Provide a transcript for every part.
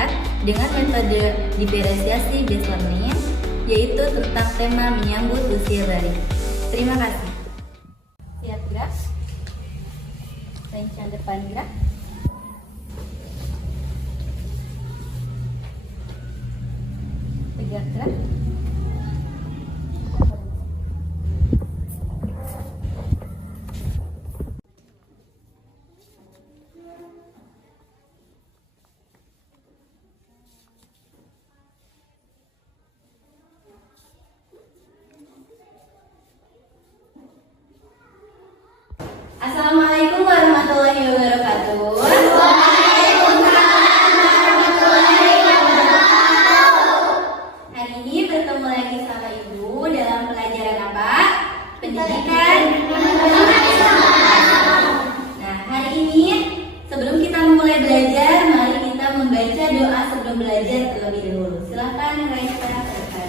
belajar dengan metode diferensiasi based learning, yaitu tentang tema menyambut usia balik. Terima kasih. Siap gerak. Rencana depan gerak. Tegak gerak. Assalamualaikum warahmatullahi wabarakatuh. Waalaikumsalam warahmatullahi wabarakatuh. Hari ini bertemu lagi sama Ibu dalam pelajaran apa? Pendidikan. Nah, hari ini sebelum kita memulai belajar, mari kita membaca doa sebelum belajar terlebih dahulu. Silakan Raisa ke depan.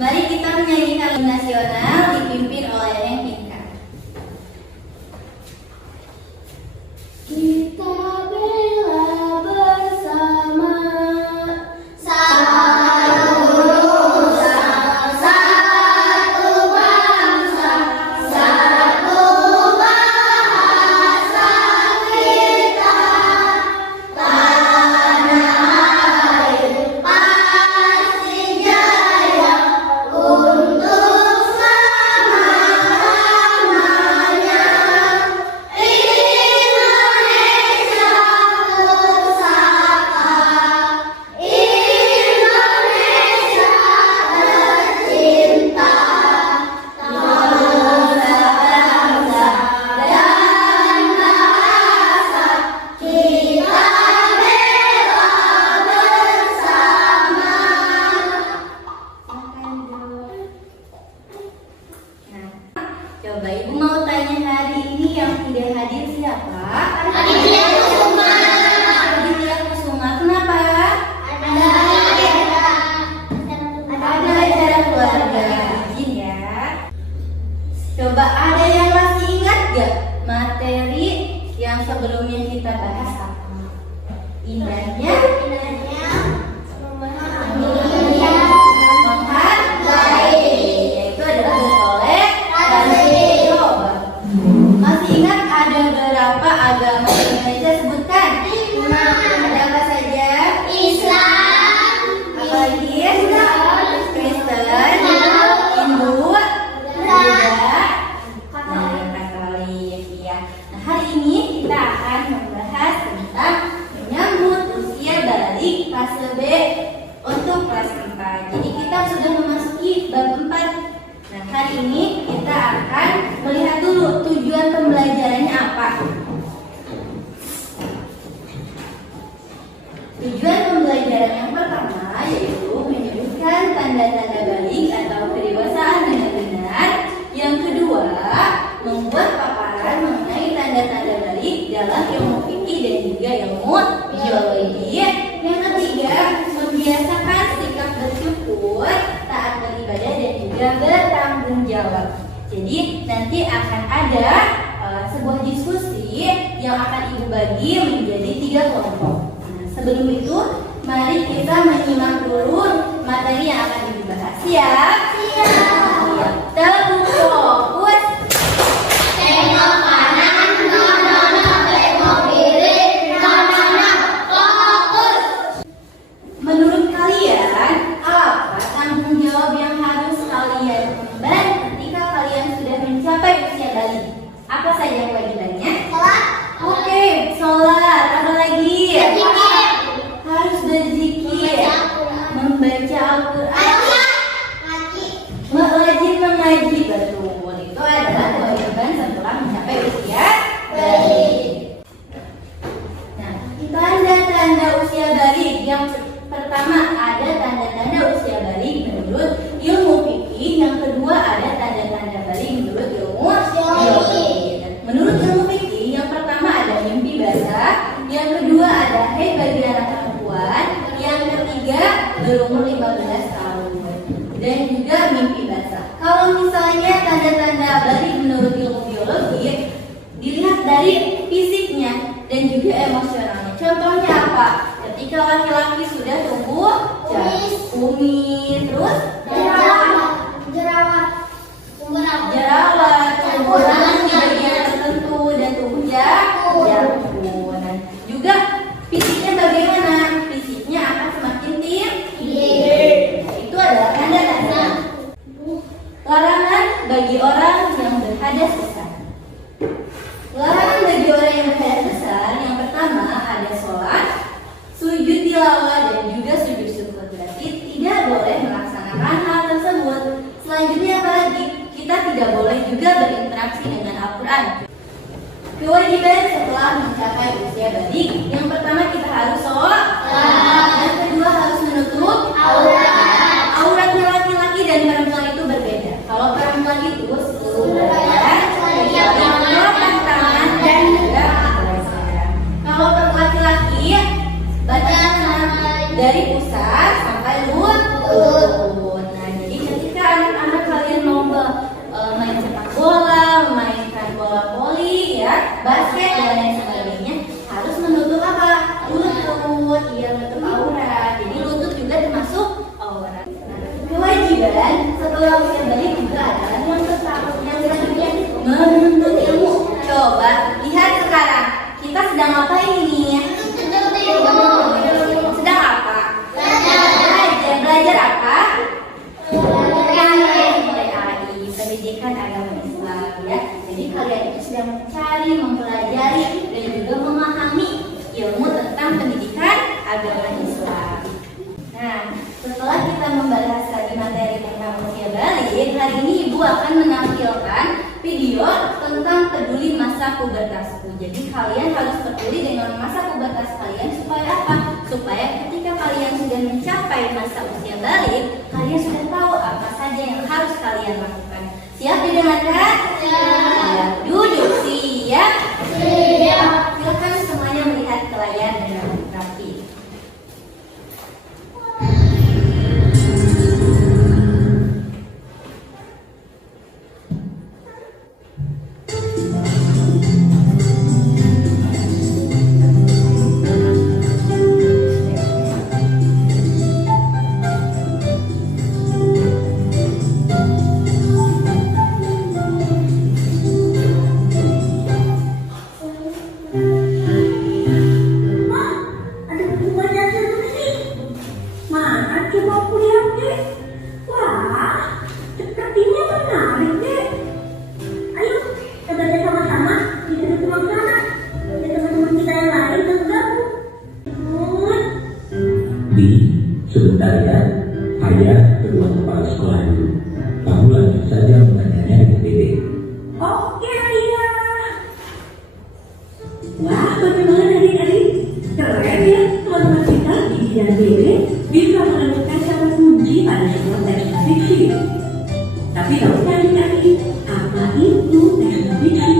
Mari kita menyanyikan lagu nasional dipimpin oleh Neng Tika. Kita bela bersama satu nusa, satu bangsa, satu bahasa kita. Tanah air pasti jaya untuk selama-lamanya. Indonesia pusaka, Indonesia tercinta, bangsa dan bahasa kita bela bersama. Nah, coba Ibu mau tanya hari ini yang tidak hadir siapa? Aditya Kusuma. Aditya Kusuma, kenapa? Ada acara keluarga. Izin ya. Coba ada yang masih ingat gak materi yang sebelumnya kita bahas apa? Indahnya menghargai, yaitu adalah bertoleransi. Coba masih ingat ada berapa agama di Indonesia? Sebutkan. Ada apa saja? Islam, apalagi? Kristen, Hindu, Buddha, Katolik. Iya. Nah, hari ini kita akan membahas tentang menyambut usia balik fase B untuk kelas 4. Jadi kita sudah memasuki bab 4. Nah, hari ini kita akan melihat dulu tujuan pembelajarannya apa. Tujuan pembelajaran yang pertama yaitu menyebutkan tanda-tanda balik atau kedewasaan dengan benar. Yang kedua, membuat paparan mengenai tanda-tanda balik dalam ilmu fikih dan juga ilmu biologi. Yang ketiga, membiasakan sikap bersyukur, taat beribadah dan juga bertanggung jawab. Jadi nanti akan ada sebuah diskusi yang akan Ibu bagi menjadi 3 kelompok. Nah, sebelum itu, mari kita menyimak dulu materi yang akan Ibu bahas. Siap? Siap. Tepuk fokus. Tengok kanan, no. Tengok kiri, no. Fokus. Menurut kalian, apa dan juga mimpi basah. Kalau misalnya tanda-tanda balik menurut ilmu biologi, dilihat dari fisiknya dan juga emosionalnya. Contohnya apa? Ketika laki-laki sudah tumbuh kumis, terus jerawat, tumbuhan di bagian tertentu dan tumbuh jakun. Nah, juga fisiknya bagaimana? Fisiknya akan semakin tinggi. Itu adalah tanda-tanda. Larangan bagi orang yang berhadas besar. Larangan bagi orang yang berhadas besar, yang pertama ada sholat, sujud tilawah, dan juga sujud syukur. Berarti tidak boleh melaksanakan hal tersebut. Selanjutnya apa lagi? Kita tidak boleh juga berinteraksi dengan Al-Quran. Kewajiban setelah mencapai usia balik, yang pertama kita harus sholat, yang kedua harus menutup aurat. Auratnya laki-laki dan perempuan itu berbeda. Kalau perempuan itu seluruh badan, kecuali tangan dan juga leher. Kalau laki-laki, badan dari pusar sampai lutut. Nah, jadi ketika anak-anak kalian mau main sepak bola, memainkan bola voli, ya, basket dan lain sebagainya, harus menutup apa? Lutut, menutup aurat. Jadi lutut juga termasuk aurat. Nah, kewajiban setelah usia balik juga adalah yang selanjutnya menuntut ilmu. Coba lihat sekarang, kita sedang ngapain ini? Sedang apa? Belajar apa? Pendidikan agama Islam, ya. Jadi kalian itu sedang mencari, mempelajari dan juga memahami ilmu tentang pendidikan agama Islam. Nah, setelah kita membahas lagi materi tentang usia balik, hari ini Ibu akan menampilkan video tentang peduli masa pubertasku. Jadi kalian harus peduli dengan masa pubertas kalian supaya apa? Supaya ketika kalian sudah mencapai masa usia balik, kalian sudah tahu apa saja yang harus kalian lakukan. Siap didengarkan? Siap. Duduk. Siap? Siap. Silakan semuanya melihat ke layar dengan rapi. Sebentar ya, ayah kedua kepala sekolah dulu. Kamu lanjut saja menanyanya dengan Dede. Oke, ayah. Wah, bagaimana adik-adik? Keren ya, teman-teman kita di dan Dede bisa menemukan kata kunci pada sebuah teks fiksi. Tapi tahukah adik-adik, apa itu teks fiksi?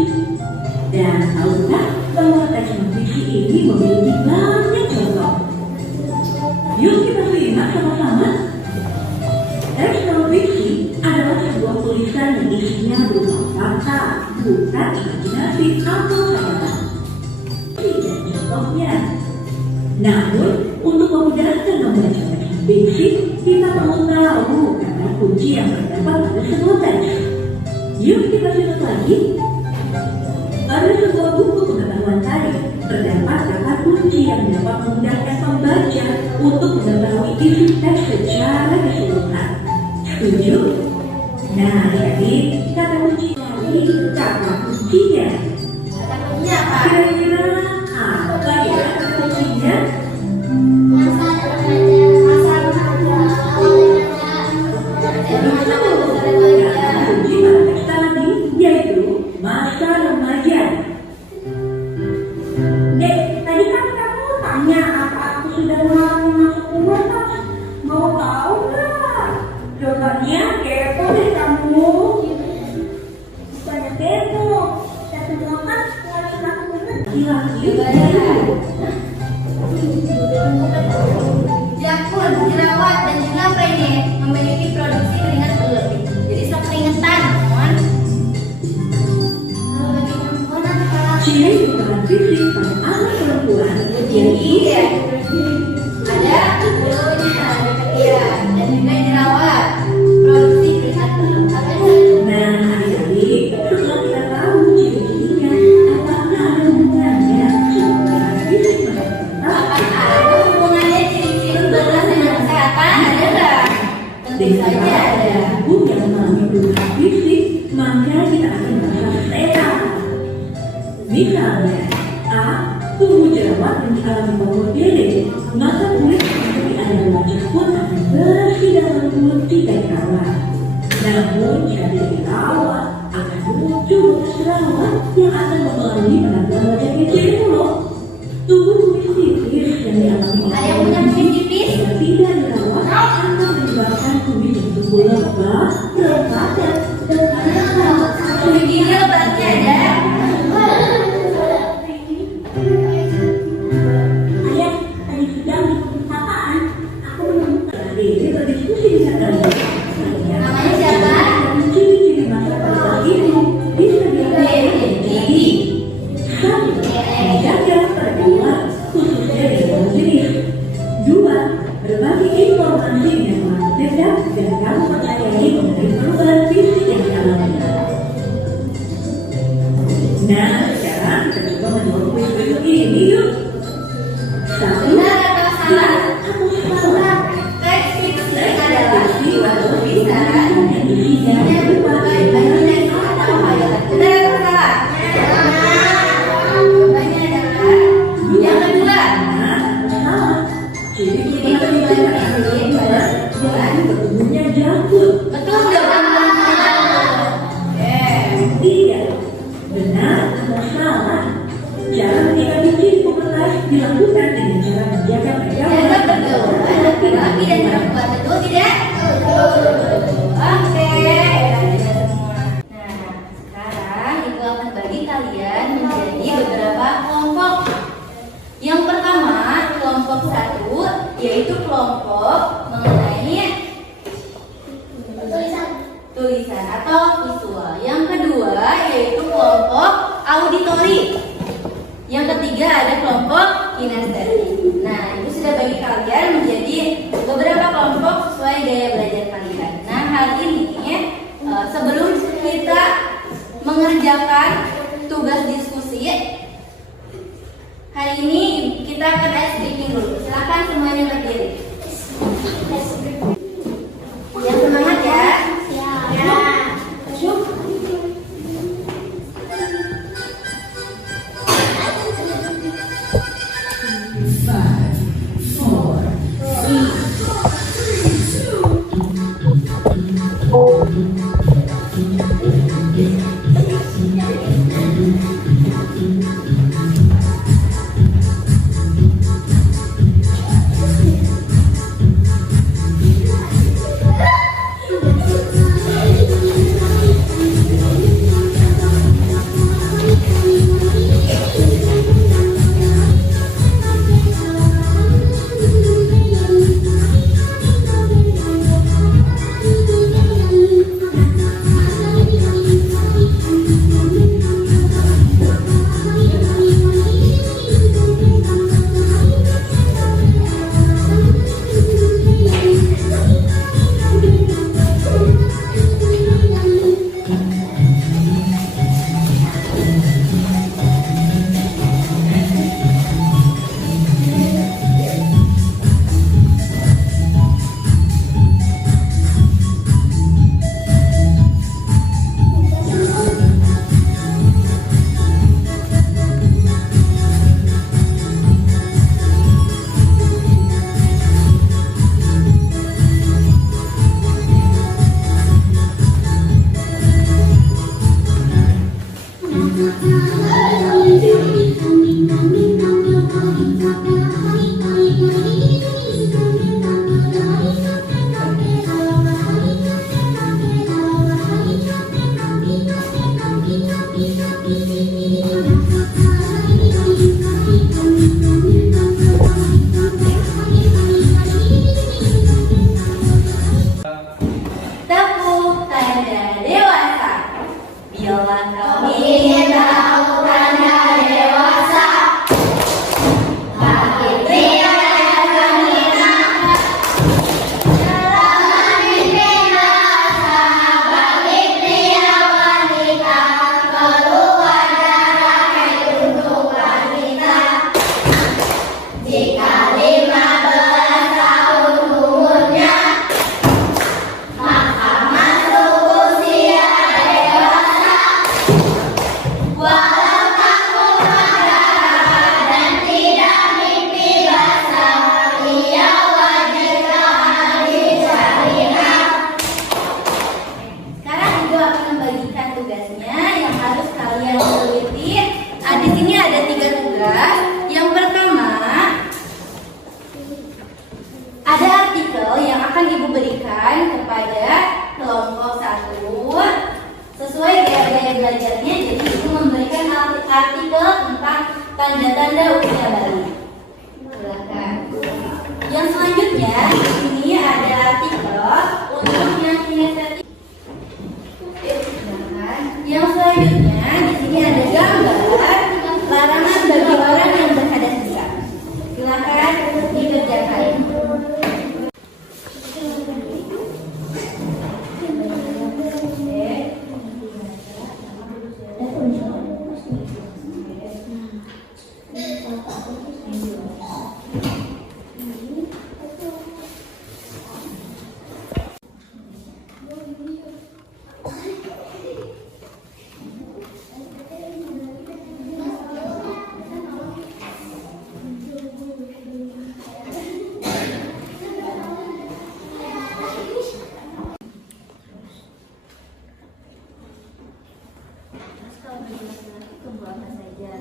Dan tahukah bahwa teks fiksi ini memiliki banyak contoh? Yuk kita lihat sama-sama. Teks non-fiksi adalah sebuah tulisan yang isinya berupa fakta, bukan imajinasi atau khayalan. Tidak contohnya. Namun, untuk memudahkan membaca teks non-fiksi, kita perlu tahu kata kunci yang terdapat pada sebuah teks. Yuk kita lihat lagi. Pada sebuah buku pengetahuan tadi, terdapat kata kunci yang dapat memudahkan pembaca untuk mengetahui isi teks secara keseluruhan. Setuju? Nah, jadi kata kunci tadi kata kuncinya. Kata kuncinya apa? Kira-kira apa ya kata kuncinya? Masa Kata kunci pada teks tadi yaitu masa remaja. Dek, tadi kan kamu tanya apa aku sudah mengalami masa pubertas. Mau tahu nggak? Jawabannya kepo deh kamu. Bukannya kepo, tapi kan harus lakukan. Jakun, jerawat, dan juga apa ini? Memiliki produksi pada anak perempuan yang Iya. Ada gurunya, ada kalian, dan juga jerawat. Produksi keringat. Apa itu? Nah, adik-adik, setelah kita tahu ciri-cirinya, apakah ada hubungannya secara fisik masyarakat? Apakah ada hubungannya ciri-ciri beras dengan kesehatan? Ada nggak? Tentu saja ada. Tubuh yang mengalami perubahan fisik, maka kita akan merasa sehat. Misalnya, A. Tubuh jerawat yang dialami pemodel, maka kulit seperti ada wajah pun akan bersih dan lembut jika dirawat. Namun jika tidak dirawat, akan muncul bekas jerawat yang akan mempengaruhi penampilan wajah kecil loh. Tubuh kulit tipis yang dialami Ada yang punya kulit tipis? jika tidak dirawat akan menyebabkan kulit yang tumbuh lebam, retak dan Begini obatnya ada. Ayah, tadi sedang apaan? Aku belum tadi berdiskusi dengan kalian. Namanya siapa? Ciri-ciri masa pada ini bisa jadi satu, menjaga pergaulan khususnya dengan jenis. Dua, berbagi informasi yang mendekat dan kamu percayai mengenai perubahan fisik yang dialami. Nah, sekarang kita coba menjawab kuis berikut ini yuk. Satu, Benar atau salah? aku salah. Teks fiksi adalah suatu tulisan yang isinya yang berupa imajinasi atau hayalan. Benar atau salah? Jawabannya adalah yang kedua. salah. Ciri perubahan fisik pada Jangan bertubuhnya jangkut. betul jawabannya. Tidak. Benar atau salah? Cara meningkatkan ciri pekertas dilakukan dengan cara menjaga Jaga pegangan. pergaulan laki-laki dan perempuan, betul tidak? Oke, kita semua. Nah, sekarang ibu akan bagi kalian menjadi beberapa kelompok. Yang pertama, kelompok satu, yaitu kelompok mengenai tulisan atau visual. Yang kedua, yaitu kelompok auditori. Yang ketiga ada kelompok kinestetik. Nah, itu sudah bagi kalian menjadi beberapa kelompok sesuai gaya belajar kalian. Nah, hal ini sebelum kita mengerjakan tugas diskusi, hari ini kita akan ice breaking dulu. Silakan semuanya berdiri. Yang semangat ya. Ya. Masuk. Tepuk tanda dewasa. Bila kau ingin tahu tanda dewasa, tanda usia balik. Silakan. Yang selanjutnya di sini ada artikel untuk yang kinestetik. Yang selanjutnya di sini ada gambar larangan bagi orang yang berhadas besar. Silakan dikerjakan. Kebuangan saja.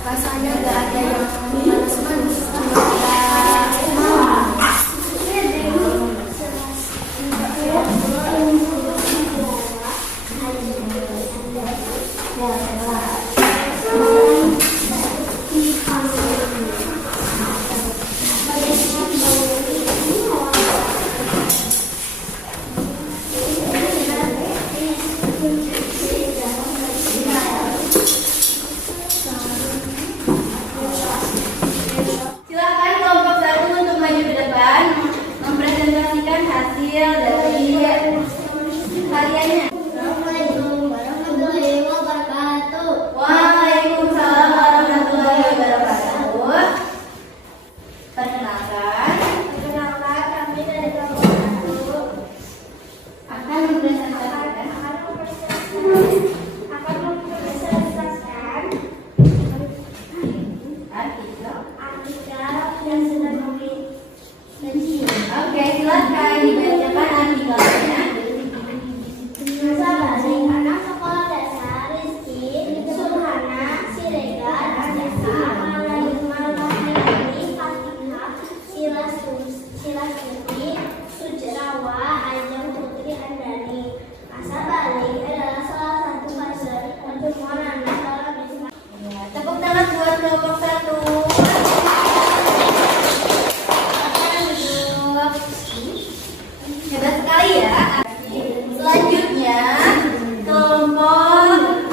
Rasanya gak ada yang manis-manis. Silakan kelompok 1 untuk maju ke depan mempresentasikan hasil dari karyanya. Assalamualaikum warahmatullahi wabarakatuh. Waalaikumsalam warahmatullahi wabarakatuh. Perkenalkan, Kami dari kelompok 1 akan mempresentasikan akan mempresentasikan artikel. artikel yang sudah kami kaji. Oke, silakan dibacakan artikelnya. Masa balik anak sekolah dasar Rizky Surhana Siregar Jasa Malaihani Fatihah Silasuti Sujarawa Ajeng Putri Andani. Masa balik adalah salah satu fase pertemuan anak dalam Islam. Ya, tepuk tangan buat kelompok 1. Hebat sekali ya. Selanjutnya kelompok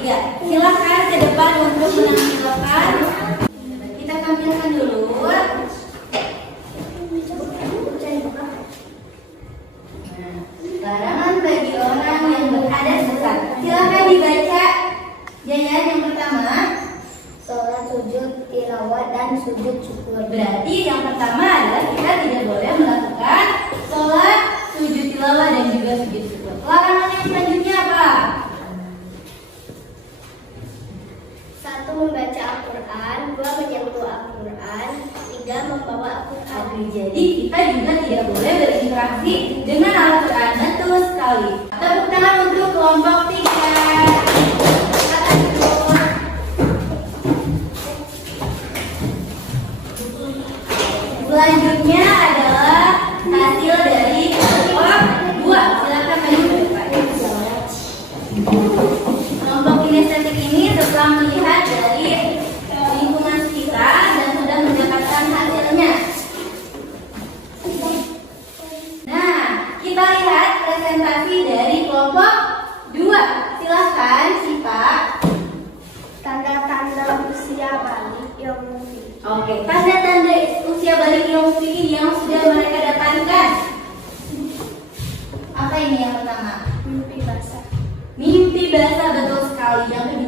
3. Silakan ke depan untuk menampilkan. Kita tampilkan dulu. Larangan bagi orang yang berhadas besar. Silakan dibaca. Jayan yang pertama. Sholat, sujud, tilawat, dan sujud syukur. Berarti yang pertama adalah kita tidak boleh melakukan sholat, sujud tilawah dan juga sujud syukur. Larangan yang selanjutnya apa? 1. Membaca Al-Quran, 2. Menyentuh Al-Quran, 3. Membawa Al-Quran. Oke, jadi kita juga tidak boleh berinteraksi dengan Al-Quran. Betul sekali. Tepuk tangan untuk kelompok 3. Selanjutnya adalah hasil dari kelompok 2. Silakan maju ke depan. Kelompok kinestetik ini setelah melihat dari lingkungan sekitar dan sudah mendapatkan hasilnya. Nah, kita lihat presentasi dari kelompok 2. Silakan, Sipa. Tanda-tanda usia balik yang mungkin. Oke, tanda-tanda usia balik yang sudah mereka dapatkan. Apa ini yang pertama? Mimpi basah. Mimpi basah, betul sekali. Yang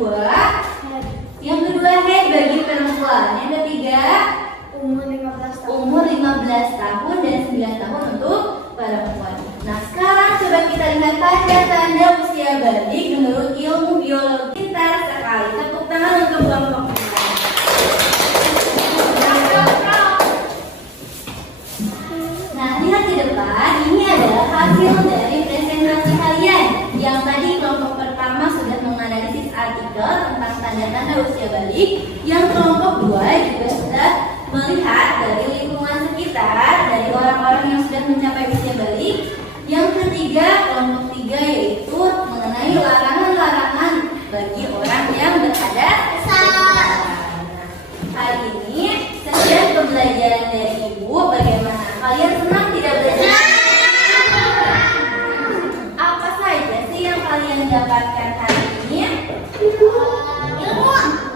kedua head bagi perempuan. Yang ketiga Umur 15 tahun. umur 15 tahun dan 9 tahun untuk perempuan. Nah, sekarang coba kita lihat tanda-tanda usia balik menurut ilmu biologi. Pintar sekali. Tepuk tangan untuk kelompok kita. melihat dari lingkungan sekitar, dari orang-orang yang sudah mencapai usia balik. Yang ketiga, kelompok 3 yaitu mengenai larangan-larangan bagi orang yang berada besar. Hari ini sekian pembelajaran dari Ibu. Bagaimana? Kalian senang tidak belajar? Apa saja sih yang kalian dapatkan hari ini? Ilmu.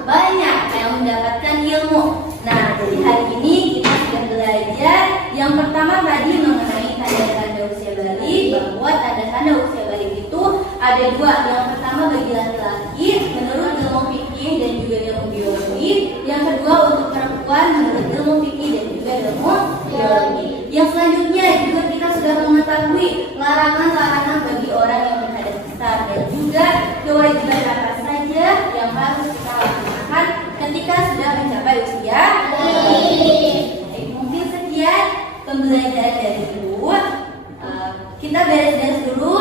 Banyak yang mendapatkan ilmu. Nah, jadi hari ini kita sudah belajar. Yang pertama tadi mengenai tanda-tanda usia balik, bahwa tanda-tanda usia balik itu ada dua. Yang pertama bagi laki-laki menurut ilmu fikih dan juga ilmu biologi. Yang kedua untuk perempuan menurut ilmu fikih dan juga ilmu biologi. Yang selanjutnya juga kita sudah mengetahui larangan-larangan bagi orang yang berhadas besar dan juga kewajiban apa saja yang harus kita lakukan ketika sudah mencapai usia balik. Mungkin sekian pembelajaran dari Ibu. Kita beres-beres dulu,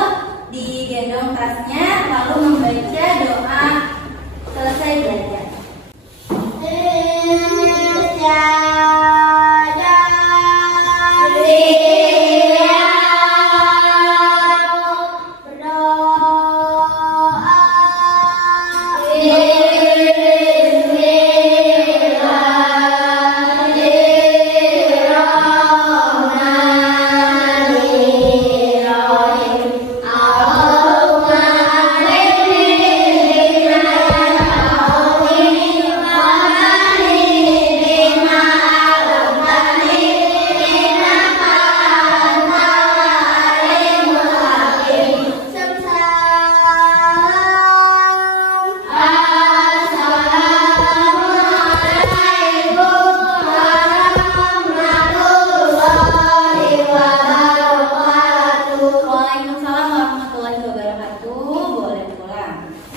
digendong tasnya, lalu membaca doa